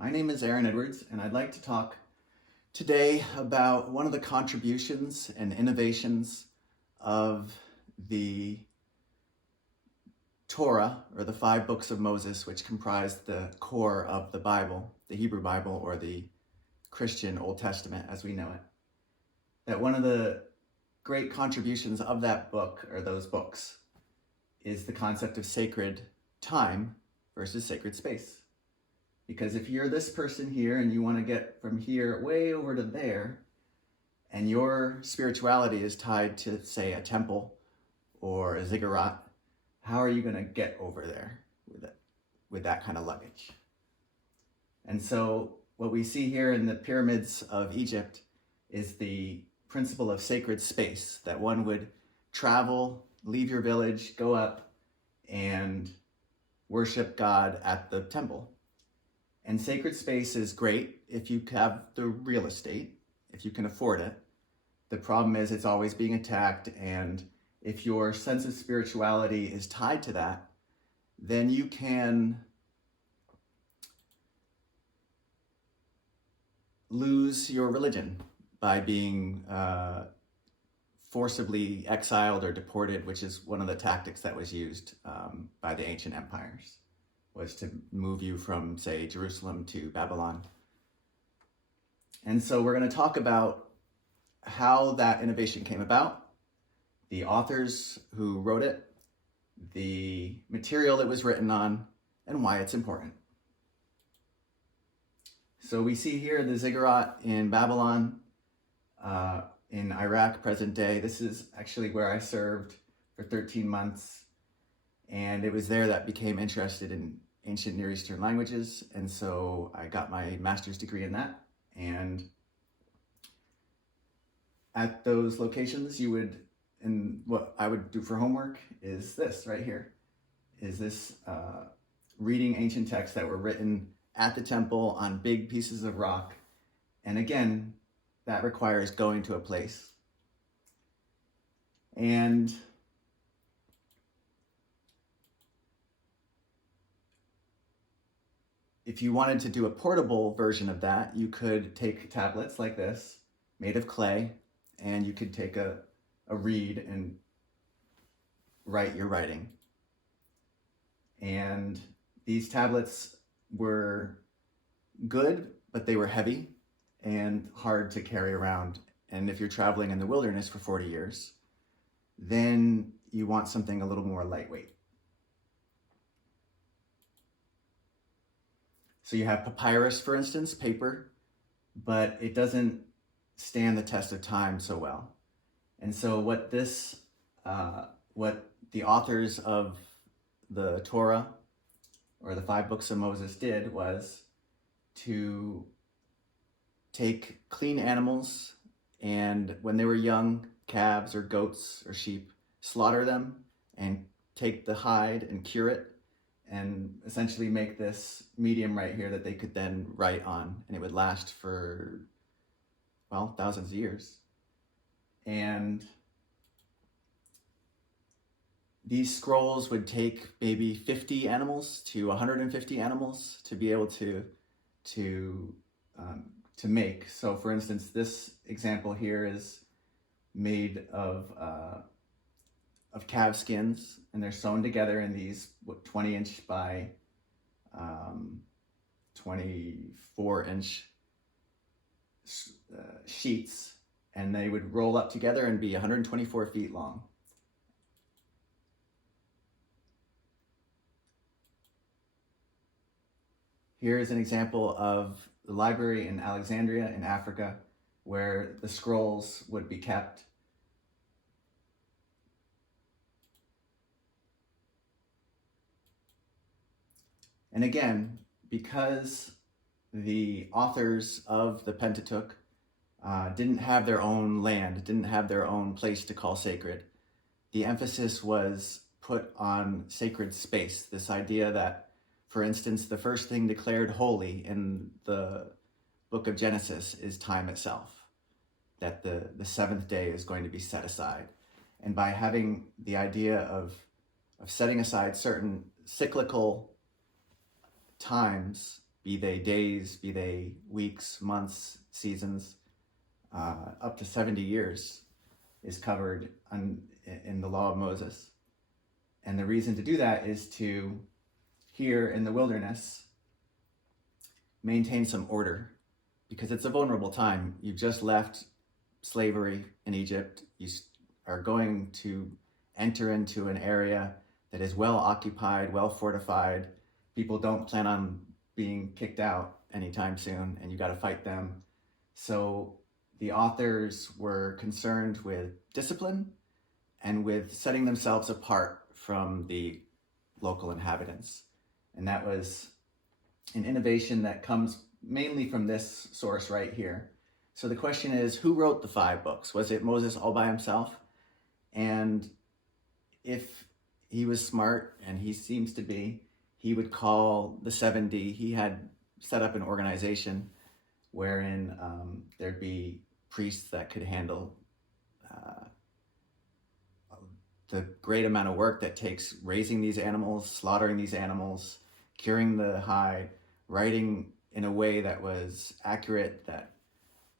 My name is Aaron Edwards, and I'd like to talk today about one of the contributions and innovations of the Torah, or the 5 books of Moses, which comprise the core of the Bible, the Hebrew Bible, or the Christian Old Testament as we know it. That one of the great contributions of that book, or those books, is the concept of sacred time versus sacred space. Because if you're this person here and you want to get from here way over to there, and your spirituality is tied to, say, a temple or a ziggurat, how are you going to get over there with that kind of luggage? And so what we see here in the pyramids of Egypt is the principle of sacred space, that one would travel, leave your village, go up and worship God at the temple. And sacred space is great if you have the real estate, if you can afford it. The problem is it's always being attacked, and if your sense of spirituality is tied to that, then you can lose your religion by being forcibly exiled or deported, which is one of the tactics that was used by the ancient empires, was to move you from, say, Jerusalem to Babylon. And so we're going to talk about how that innovation came about, the authors who wrote it, the material it was written on, and why it's important. So we see here the ziggurat in Babylon, in Iraq, present day. This is actually where I served for 13 months. And it was there that I became interested in ancient Near Eastern languages. And so I got my master's degree in that. And at those locations, and what I would do for homework is this right here, is this reading ancient texts that were written at the temple on big pieces of rock. And again, that requires going to a place. And if you wanted to do a portable version of that, you could take tablets like this, made of clay, and you could take a reed and write your writing. And these tablets were good, but they were heavy and hard to carry around. And if you're traveling in the wilderness for 40 years, then you want something a little more lightweight. So you have papyrus, for instance, paper, but it doesn't stand the test of time so well. And so what the authors of the Torah, or the 5 books of Moses, did was to take clean animals, and when they were young, calves or goats or sheep, slaughter them and take the hide and cure it, and essentially make this medium right here that they could then write on, and it would last for, well, thousands of years. And these scrolls would take maybe 50 animals to 150 animals to be able to make. So for instance, this example here is made of calf skins, and they're sewn together in these 20-inch by 24-inch sheets, and they would roll up together and be 124 feet long. Here is an example of the library in Alexandria in Africa, where the scrolls would be kept. And again, because the authors of the Pentateuch didn't have their own land, didn't have their own place to call sacred, the emphasis was put on sacred space. This idea that, for instance, the first thing declared holy in the book of Genesis is time itself, that the 7th day is going to be set aside. And by having the idea of setting aside certain cyclical times be they days, be they weeks, months, seasons, up to 70 years is covered in the law of Moses. And the reason to do that is to, here in the wilderness, maintain some order, because it's a vulnerable time. You've just left slavery in Egypt. You are going to enter into an area that is well occupied, well fortified. People don't plan on being kicked out anytime soon, and you got to fight them. So the authors were concerned with discipline and with setting themselves apart from the local inhabitants. And that was an innovation that comes mainly from this source right here. So the question is, who wrote the 5 books? Was it Moses all by himself? And if he was smart, and he seems to be, he would call the 70. He had set up an organization wherein there'd be priests that could handle the great amount of work that takes raising these animals, slaughtering these animals, curing the hide, writing in a way that was accurate, that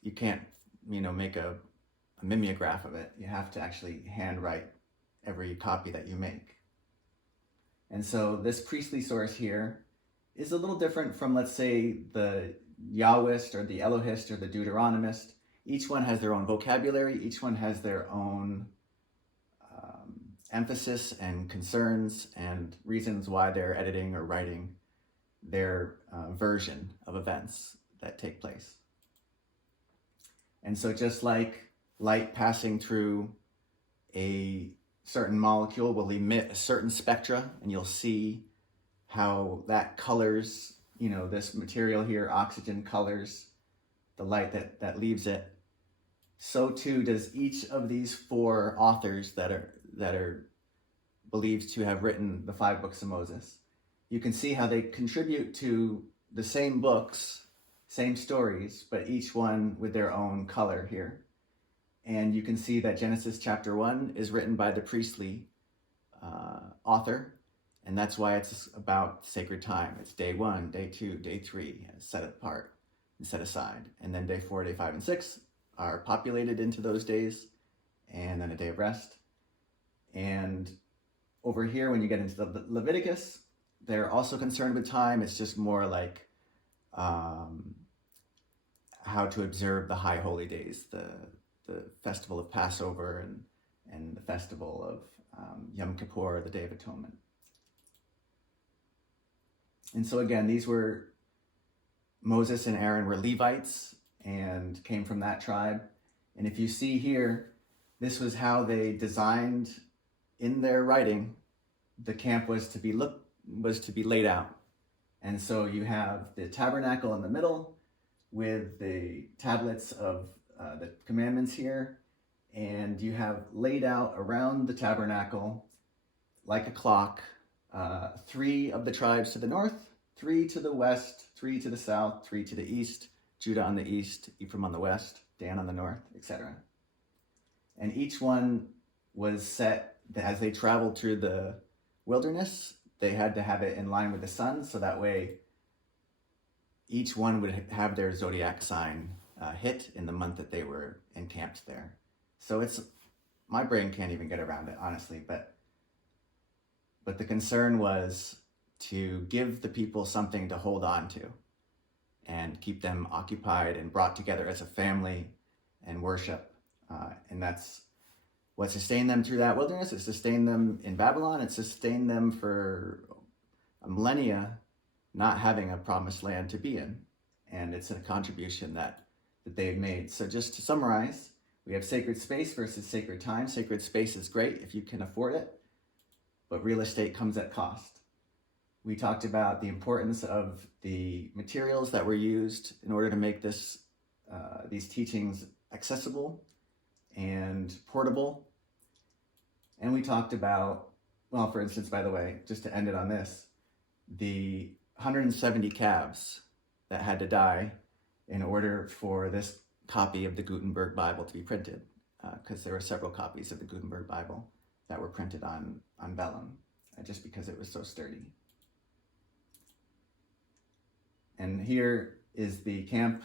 you can't, make a mimeograph of it. You have to actually handwrite every copy that you make. And so this priestly source here is a little different from, let's say, the Yahwist or the Elohist or the Deuteronomist. Each one has their own vocabulary. Each one has their own emphasis and concerns and reasons why they're editing or writing their version of events that take place. And so just like light passing through a certain molecule will emit a certain spectra, and you'll see how that colors, this material here, oxygen, colors the light that leaves it. So too does each of these 4 authors that are believed to have written the 5 books of Moses. You can see how they contribute to the same books, same stories, but each one with their own color here. And you can see that Genesis chapter 1 is written by the priestly author, and that's why it's about sacred time. It's day 1, day 2, day 3, set apart and set aside. And then day 4, day 5, and 6 are populated into those days, and then a day of rest. And over here, when you get into Leviticus, they're also concerned with time. It's just more like how to observe the high holy days, the festival of Passover and the festival of Yom Kippur, the Day of Atonement. And so again, Moses and Aaron were Levites and came from that tribe. And if you see here, this was how they designed in their writing. The camp was to be laid out. And so you have the tabernacle in the middle with the tablets of the commandments here, and you have laid out around the tabernacle like a clock, 3 of the tribes to the north, 3 to the west, 3 to the south, 3 to the east, Judah on the east, Ephraim on the west, Dan on the north, etc. And each one was set, as they traveled through the wilderness, they had to have it in line with the sun, so that way each one would have their zodiac sign hit in the month that they were encamped there. So my brain can't even get around it, honestly, but the concern was to give the people something to hold on to and keep them occupied and brought together as a family and worship. And that's what sustained them through that wilderness. It sustained them in Babylon. It sustained them for a millennia, not having a promised land to be in. And it's a contribution that they've made. So just to summarize, we have sacred space versus sacred time. Sacred space is great if you can afford it, but real estate comes at cost. We talked about the importance of the materials that were used in order to make these teachings accessible and portable. And we talked about, well, for instance, by the way, just to end it on this, the 170 calves that had to die in order for this copy of the Gutenberg Bible to be printed, because there were several copies of the Gutenberg Bible that were printed on vellum, just because it was so sturdy. And here is the camp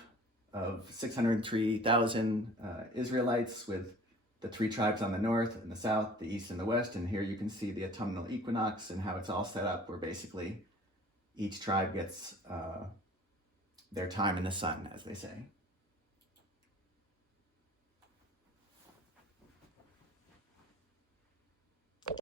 of 603,000 Israelites with the 3 tribes on the north and the south, the east and the west. And here you can see the autumnal equinox and how it's all set up, where basically each tribe gets their time in the sun, as they say.